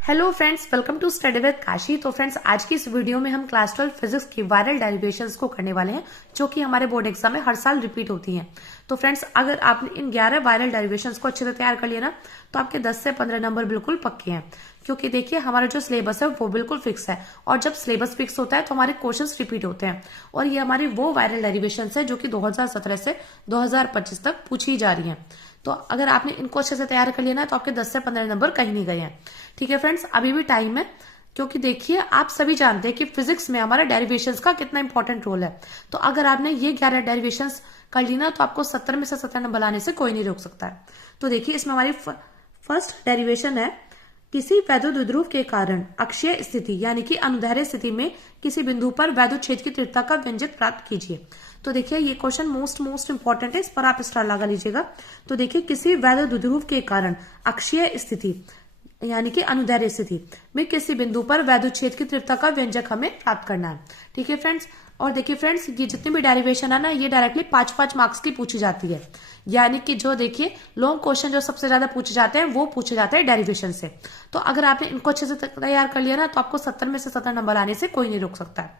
Hello friends, welcome to study with Kashi. तो friends, आज की इस वीडियो में हम क्लास 12 फिजिक्स की वायरल डेरिवेशंस को करने वाले हैं, जो कि हमारे बोर्ड एग्जाम में हर साल रिपीट होती हैं। तो फ्रेंड्स, अगर आपने इन 11 वायरल डेरिवेशंस को अच्छे से तैयार कर लिया ना, तो आपके 10 से 15 नंबर बिल्कुल पक्के हैं। क्योंकि देखिए, हमारा जो सिलेबस है वो बिल्कुल फिक्स है, और जब सिलेबस फिक्स होता है तो हमारे क्वेश्चंस रिपीट होते हैं। और ये हमारी वो वायरल डेरिवेशंस है जो कि 2017 से 2025 तक पूछी जा रही है। तो अगर आपने इनको अच्छे से तैयार कर लिया ना, तो आपके 10 से 15 नंबर कहीं नहीं गए हैं। ठीक है फ्रेंड्स, अभी भी टाइम है, क्योंकि देखिए आप सभी जानते हैं कि फिजिक्स में हमारा डेरिवेशंस का कितना इंपॉर्टेंट रोल है। तो अगर आपने ये 11 डेरिवेशंस कर ली ना, तो आपको 70 में से 70 नंबर लाने से कोई नहीं रोक सकता है। तो देखिए, इसमें हमारी फर्स्ट डेरिवेशन है, किसी वैद्युत द्विध्रुव के कारण अक्षीय स्थिति यानी कि अनुदैर्ध्य स्थिति में किसी बिंदु पर वैद्युत क्षेत्र की तीव्रता का व्यंजक प्राप्त कीजिए। तो देखिए, ये क्वेश्चन मोस्ट इंपॉर्टेंट है, इस पर आप स्टार लगा लीजिएगा। तो देखिए, किसी वैद्युत द्विध्रुव के कारण अक्षीय स्थिति यानी कि अनुदैर्ध्य स्थिति में किसी बिंदु पर वैद्युत क्षेत्र की तीव्रता का व्यंजक हमें प्राप्त करना है। ठीक है फ्रेंड्स, और देखिए फ्रेंड्स, ये जितनी भी डेरिवेशन है ना, ये डायरेक्टली 5-5 मार्क्स की पूछी जाती है। यानी कि जो देखिए लॉन्ग क्वेश्चन जो सबसे ज्यादा पूछे जाते हैं वो पूछे जाते हैं डेरिवेशन से। तो अगर आपने इनको अच्छे से तैयार कर लिया ना, तो आपको 70 में से 70 नंबर आने से कोई नहीं रोक सकता है।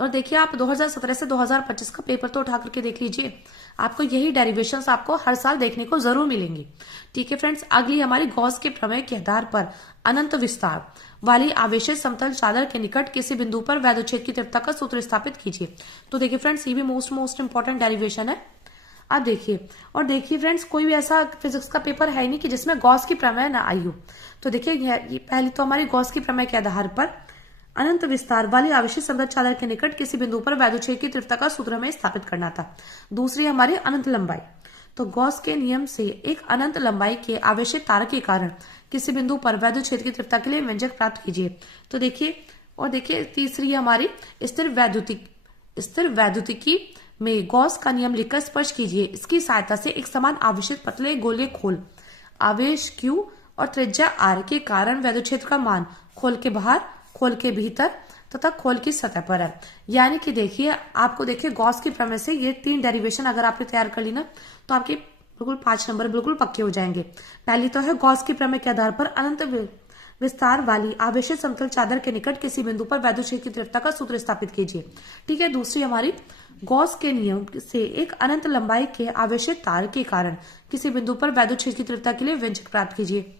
और देखिए, आप 2017 से 2025 का पेपर तो उठा करके देख लीजिए, आपको यही डेरिवेशंस आपको हर साल देखने को जरूर मिलेंगी। ठीक है फ्रेंड्स, अगली हमारी गॉस के प्रमेय के आधार पर अनंत विस्तार वाली आवेशित समतल चादर के निकट किसी बिंदु पर वैद्युत क्षेत्र की तीव्रता का सूत्र स्थापित कीजिए। तो देखिए फ्रेंड्स, ये भी मोस्ट इंपॉर्टेंट डेरिवेशन है। अब देखिए, और देखिए फ्रेंड्स, कोई भी ऐसा फिजिक्स का पेपर है नहीं कि जिसमें गॉस की प्रमेय ना आई हो। तो देखिए, ये पहली तो हमारी गॉस की प्रमेय के आधार पर अनंत विस्तार वाली आवेशित समतल चादर के निकट किसी बिंदु पर वैद्युत क्षेत्र की तीव्रता का सूत्र हमें स्थापित करना था। दूसरी हमारी अनंत लंबाई। तो गॉस के नियम से एक अनंत लंबाई के आवेशित तार के कारण किसी बिंदु पर वैद्युत क्षेत्र की तीव्रता के लिए व्यंजक प्राप्त कीजिए। तो देखिए, और देखिए तीसरी हमारी स्थिर वैद्युतिकी में गॉस का नियम लिखकर स्पष्ट कीजिए। इसकी सहायता से एक समान आवेशित पतले गोले खोल आवेश Q और त्रिज्या R के कारण वैद्युत क्षेत्र का मान खोल के बाहर, खोल के भीतर तथा खोल की सतह पर है। यानी कि देखिए, आपको देखिए गॉस की प्रमेय से ये 3 डेरिवेशन अगर आपने तैयार कर ली ना, तो आपके बिल्कुल 5 नंबर बिल्कुल पक्के हो जाएंगे। पहली तो है, गॉस की प्रमेय के आधार पर अनंत विस्तार वाली आवेशित समतल चादर के निकट किसी बिंदु पर वैद्युत क्षेत्र की तीव्रता का सूत्र स्थापित कीजिए। ठीक है, दूसरी हमारी गॉस के नियम से एक अनंत लंबाई के आवेशित तार के कारण किसी बिंदु पर वैद्युत क्षेत्र की तीव्रता के लिए व्यंजक प्राप्त कीजिए।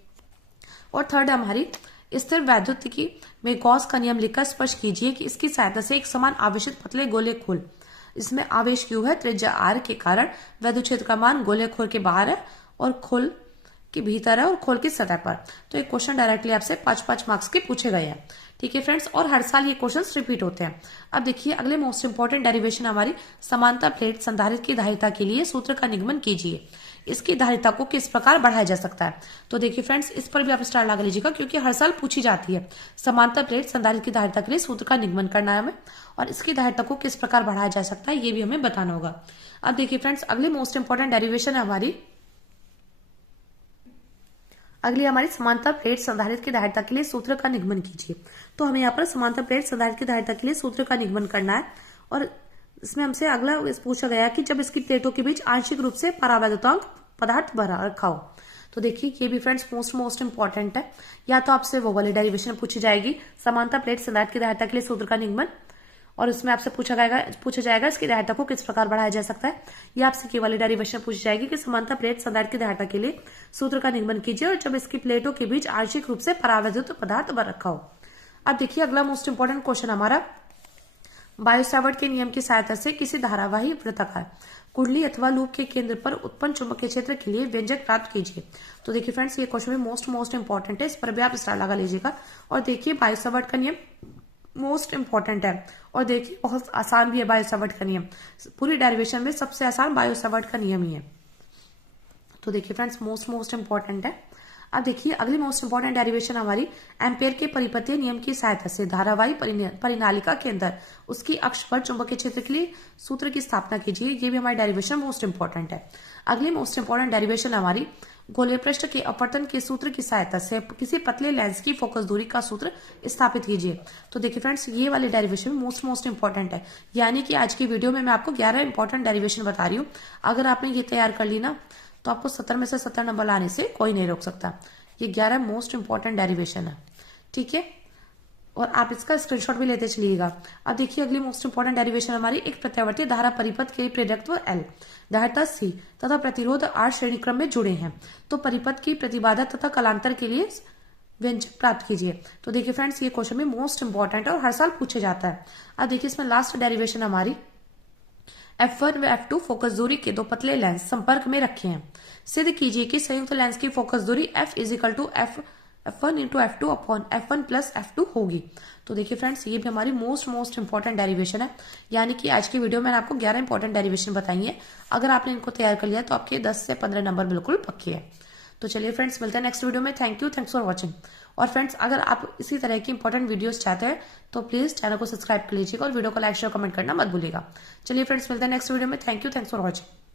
और थर्ड हमारी स्थिर वैद्युतिकी में गॉस का नियम लिखकर स्पष्ट कीजिए कि इसकी सहायता से एक समान आवेशित पतले गोले खोल, इसमें आवेश Q है, त्रिज्या R के कारण वैद्युत क्षेत्र का मान गोले खोल के बाहर है और खोल के भीतर है और खोल की सतह पर। तो एक क्वेश्चन डायरेक्टली आपसे 5-5 मार्क्स के पूछे गए हैं। ठीक है फ्रेंड्स, और हर साल ये क्वेश्चंस रिपीट होते हैं। अब देखिए, अगले मोस्ट इंपॉर्टेंट डेरिवेशन हमारी समांतर प्लेट संधारित्र की धारिता के लिए सूत्र का निगमन कीजिए। इसकी धारिता को किस प्रकार बढ़ाया जा सकता है। तो देखिए फ्रेंड्स, इस पर भी आप स्टार लगा लीजिएगा, क्योंकि हर साल पूछी जाती है। समांतर प्लेट संधारित्र की धारिता के लिए सूत्र का निगमन करना है हमें, और इसकी धारिता को किस प्रकार बढ़ाया जा सकता है ये भी हमें बताना होगा। अब देखिए फ्रेंड्स, अगली मोस्ट इंपॉर्टेंट डेरिवेशन है अगली हमारी समांतर प्लेट संधारित्र की धारिता के लिए सूत्र का निगमन कीजिए। तो हमें यहाँ पर समांतर प्लेट संधारित्र की धारिता के लिए सूत्र का निगमन करना है, और इसमें हमसे अगला पूछा गया कि जब इसकी प्लेटों के बीच आंशिक रूप से परावैद्युतांक पदार्थ भरा रखा हो। तो देखिए, ये भी फ्रेंड्स मोस्ट इंपॉर्टेंट है। या तो आपसे वो वाली डेरिवेशन पूछी जाएगी, समांतर प्लेट संधारित्र की धारिता के लिए सूत्र का निगमन, और इसमें आपसे पूछा जाएगा इसकी धारिता को किस प्रकार बढ़ाया जा सकता है। या आपसे ये वाली डेरिवेशन पूछी जाएगी कि समांतर प्लेट संधारित्र की धारिता के लिए सूत्र का निगमन कीजिए, और जब इसकी प्लेटों के बीच आंशिक रूप से परावैद्युत पदार्थ भर रखा हो। अब देखिए, अगला मोस्ट इंपॉर्टेंट क्वेश्चन हमारा, बायो-सावर्ट के नियम की सहायता से किसी धारावाही वृत्ताकार कुंडली अथवा लूप के केंद्र पर उत्पन्न चुंबकीय क्षेत्र के लिए व्यंजक प्राप्त कीजिए। तो देखिए फ्रेंड्स, ये क्वेश्चन भी मोस्ट इंपॉर्टेंट है, इस पर भी आप स्टार लगा लीजिएगा। और देखिए, बायो-सावर्ट का नियम मोस्ट इंपॉर्टेंट है, और देखिए बहुत आसान भी है बायो-सावर्ट का नियम। पूरी डेरिवेशन में सबसे आसान बायो-सावर्ट का नियम ही है। तो देखिए फ्रेंड्स, मोस्ट इंपॉर्टेंट है। अब देखिए, अगली मोस्ट इंपॉर्टेंट डेरिवेशन हमारी एम्पेयर के परिपथीय नियम की सहायता से धारावाही परिनालिका के अंदर उसकी अक्ष पर चुंबकीय क्षेत्र के लिए सूत्र की स्थापना कीजिए। ये भी हमारी डेरिवेशन मोस्ट इंपॉर्टेंट है। अगली मोस्ट इंपॉर्टेंट डेरिवेशन हमारी गोलीय पृष्ठ के अपवर्तन के सूत्र की सहायता से किसी पतले लेंस की फोकस दूरी का सूत्र स्थापित कीजिए। तो देखिए फ्रेंड्स, ये वाली डेरिवेशन मोस्ट इंपॉर्टेंट है। यानी कि आज की वीडियो में मैं आपको 11 इंपॉर्टेंट डेरिवेशन बता रही हूँ। अगर आपने ये तैयार कर ली ना, तो आपको 70 में से 70 नंबर लाने से कोई नहीं रोक सकता। ये 11 मोस्ट इंपॉर्टेंट डेरिवेशन है, ठीक है, और आप इसका स्क्रीनशॉट भी लेते चलिएगा। अब देखिए अगली मोस्ट इंपॉर्टेंट डेरिवेशन हमारी, एक प्रत्यावर्ती धारा परिपथ के प्रेरकत्व L, धारिता C तथा प्रतिरोध R श्रेणी क्रम में जुड़े हैं, तो परिपथ की प्रतिबाधा तथा कालांतर के लिए व्यंजक प्राप्त कीजिए। तो देखिए फ्रेंड्स ये क्वेश्चन में मोस्ट इंपॉर्टेंट है और हर साल पूछे जाता है। अब देखिए इसमें लास्ट डेरिवेशन हमारी, F1 व F2 फोकस दूरी के दो पतले लेंस संपर्क में रखे हैं, सिद्ध कीजिए कि संयुक्त लेंस की फोकस दूरी F is equal to F1 into F2 upon F1 plus F2 होगी। तो देखिए फ्रेंड्स ये भी हमारी मोस्ट इंपॉर्टेंट डेरिवेशन है, यानी कि आज की वीडियो में मैंने आपको 11 इंपॉर्टेंट डेरिवेशन बताई है। अगर आपने इनको तैयार कर लिया तो आपके 10 से 15 नंबर बिल्कुल पक्के हैं। तो चलिए फ्रेंड्स मिलते हैं नेक्स्ट वीडियो में। Thank you, thanks for watching. और फ्रेंड्स अगर आप इसी तरह की इंपॉर्टेंट वीडियोस चाहते हैं तो प्लीज चैनल को सब्सक्राइब कर लीजिएगा और वीडियो को लाइक शेयर कमेंट करना मत भूलिएगा। चलिए फ्रेंड्स मिलते हैं नेक्स्ट वीडियो में। Thank you, thanks for watching.